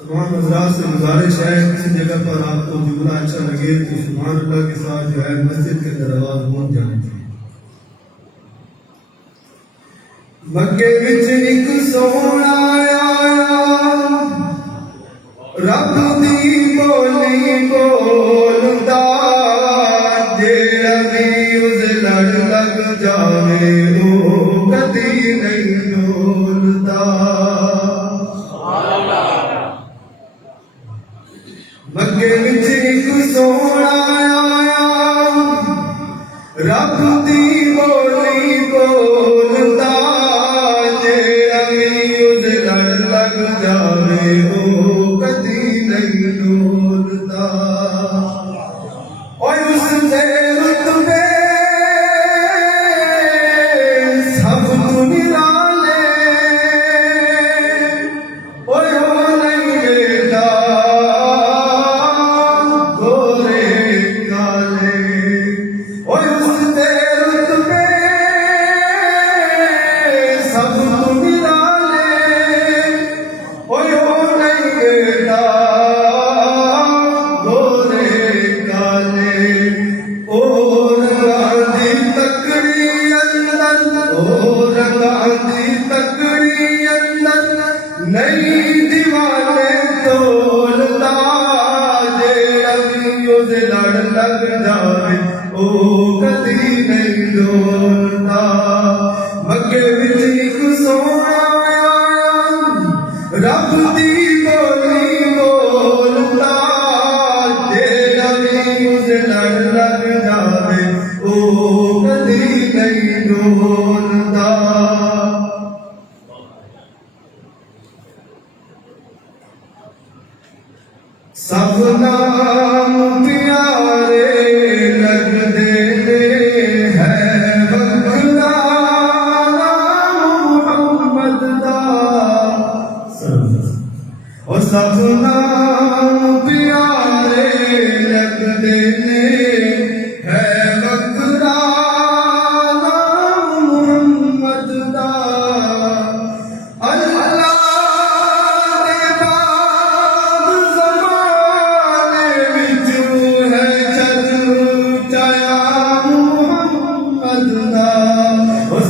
तमाम हजरात से गुजारिश है किसी जगह पर आपको जुमला अच्छा लगे तो सुभान अल्लाह के साथ जो है मस्जिद के अंदर आवाज पहुंच जानी चाहिए। मक्के विच एक सोहना आया रब दी बोली बोलदा जेड़ा भी उस लड़ लग जावे वो कदी नहीं डोलदा। मक्के विच एक सोहना आया रब दी बोली बोलदा जेड़ा भी उस लड़ लग जावे वो कदी नहीं डोलदा। और उससे रुतबे सब तो निराले और हो नहीं बेटा गोरे काले। और उससे रुतबे सब तो निराले और हो नहीं बेटा गोरे काले। और गांधी तकड़ी अंदर और गांधी तकड़ी अंदर नई दीवाने तोलदा जेड़ा भी उस लड़ लग जावे ओ कदी नहीं डोलदा। मक्के विच एक सोहना आया रब दी बोली बोलदा जेड़ा भी उस लड़ लग जावे ओ कदी नहीं डोलदा। सब नाम प्यारे लगदे ने है वखरा नाम मुहम्मद दा। और सब नाम प्यारे लगदे ने है वखरा नाम मुहम्मद दा।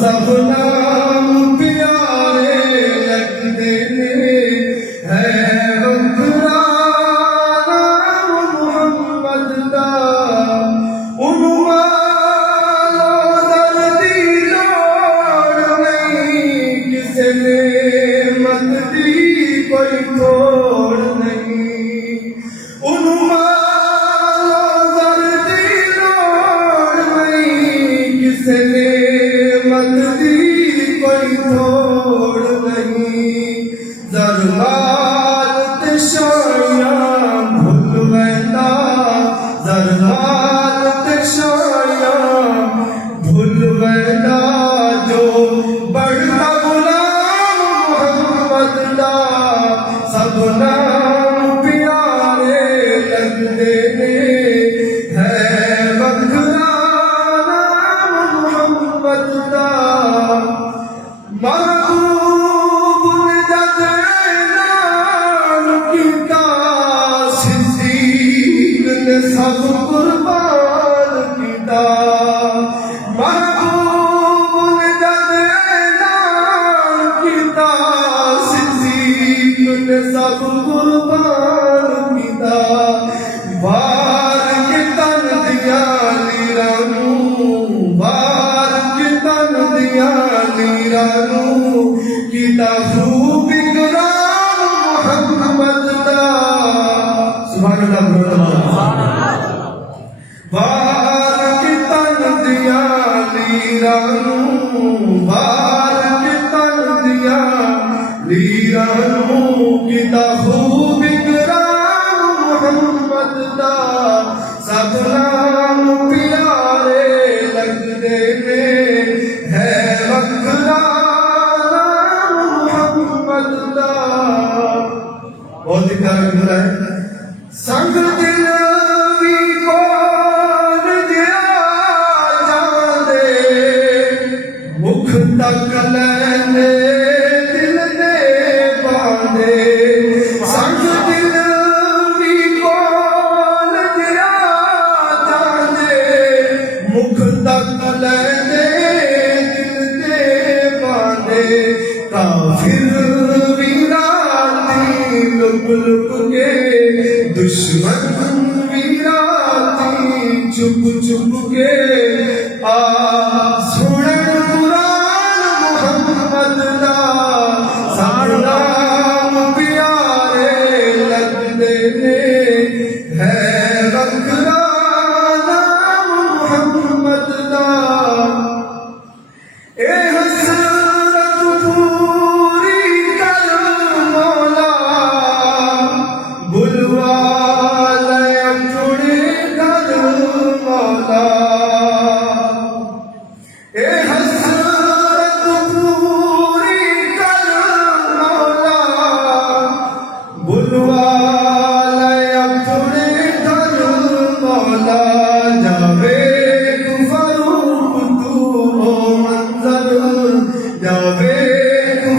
सब नाम प्यारे लगदे ने है वखरा नाम मुहम्मद दा। उन्मालो दर्दी लोड़ नहीं किसे नेमत दी कोई तोड़ नहीं। उन्मालो दर्दी लोड़ नहीं किसे नेमत दी कोई तोड़ नहीं। ज़रवाल ते शायां भुल वैंदा ज़रवाल ते शायां भुल वैंदा जो बड़ा गुलाम मुहम्मद दा। सब नाम प्यारे लगदे ने है वखरा नाम मुहम्मद दा। महबूब ने जद ऐलान कीता सिद्दीक ने सब कुर्बान कीता। महबूब ने जद ऐलान कीता सिद्दीक ने सब कुर्बान कीता। वार के तन दिया लीरानू वार के तन दिया लीरानू कीता खूब इकराम मुहम्मद दा। सुभान अल्लाह। वार के तन दिया लीरानू वार के तन दिया लीरानू कीता खूब इकराम मुहम्मद दा। सब नाम प्यारे लगदे ने है वखरा नाम मुहम्मद दा। बहुत ही प्यारा जुमला है। संग दिल भी कोल दिया जांदे मुख तक लैंदे दिल दे बांदे। संग काफिर वीराती लुक लुक के, दुश्मन वीराती चुप चुप के। आ सुने कुरान मुहम्मद दा, सब नाम प्यारे लगदे ने, है वखरा नाम मुहम्मद दा। ए हसरत पूरी कर मौला, बुलवा ले अपने कर मौला। ए हसरत पूरी कर मौला, बुलवा ले अपने कर मौला। जावे फारूक तू ओ मंजर, जावे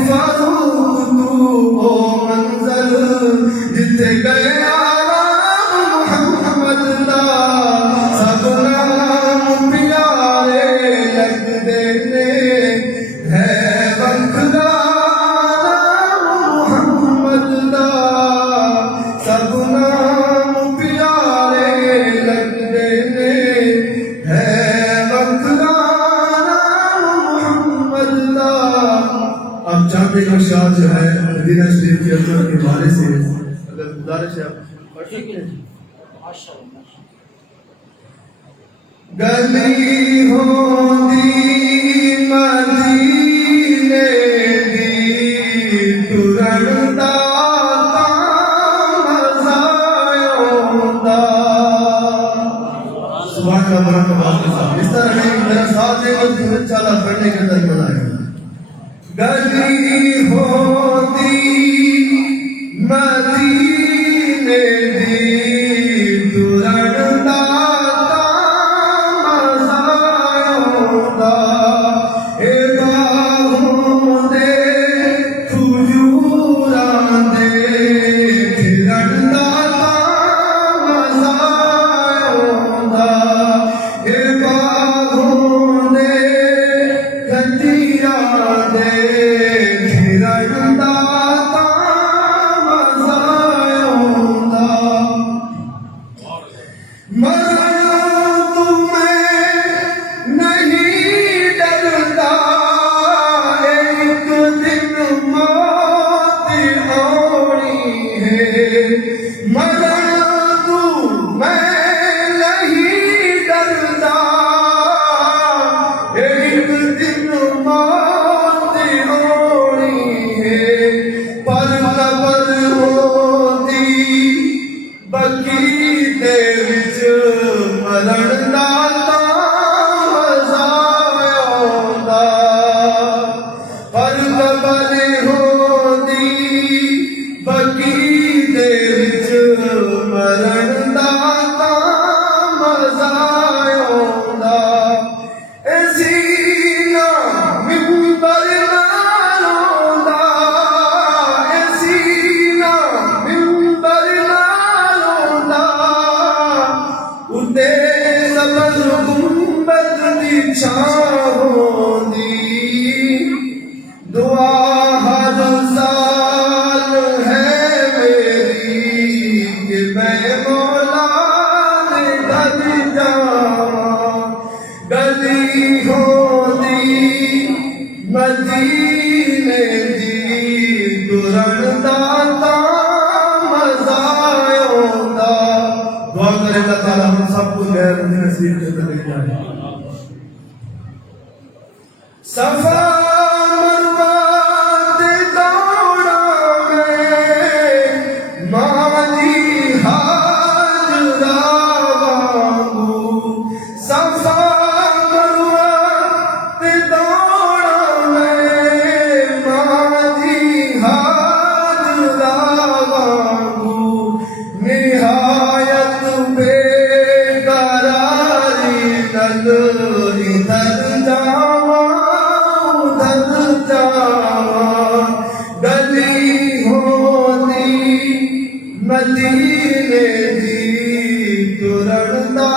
फारूक तू ओ मंजर, जिथे गए आराम मुहम्मद दा, सब नाम प्यारे लगदे ने, है वखरा नाम मुहम्मद दा, सब नाम प्यारे लगदे ने, है वखरा नाम मुहम्मद दा। अब चाहते हैं शाह जो है मदीना शरीफ के अंदर के हवाले से अगर गुजारिश है आप पढ़ सकें। गली होंदी मदीने दी, टुरन दा मज़ा आउंदा। सुभान अल्लाह। इस तरह नहीं, मेरा साथ है और तुम्हें चाला पढ़ने के अंदर मजा आएगा। गली होती मदीने दी, टुरन दा मज़ा आउंदा। ए बाहों दे खजूरां दे, फिरन दा मज़ा आउंदा। ए बाहों दे खजीरां दे, फिरन दा मज़ा आउंदा। मरना तुम्हें नहीं डरता, एक दिन मौत आनी है। मरना तुम्हें नहीं डरता, एक दिन मौत आनी है। पर कबर होती बकी दे विच, मरण दा मज़ा आउंदा। पर कबर होती बकी दे विच, मरण दा मज़ा आउंदा। ए सीना मिंबर नाल होंदा, ए सीना मिंबर नाल होंदा। उते सबज़ गुंबद दी छां होंदी। दुआ हर साल है मेरी कि मैं मौला दे घर जावां। गली होंदी मदीने दी, टुरन दा मज़ा आउंदा। दुआ करे अल्लाह ताला हम सबको गैर मदीना शरीफ के अंदर ले जाए। सफा मरवा दे दौड़ा में, माली हाजरा वांगू। सफा मरवा दे दौड़ा में, माली हाजरा वांगू। निहायत बेकरारी नल, इधर जावां उधर जावां। गली होंदी मदीने दी, टुरन दा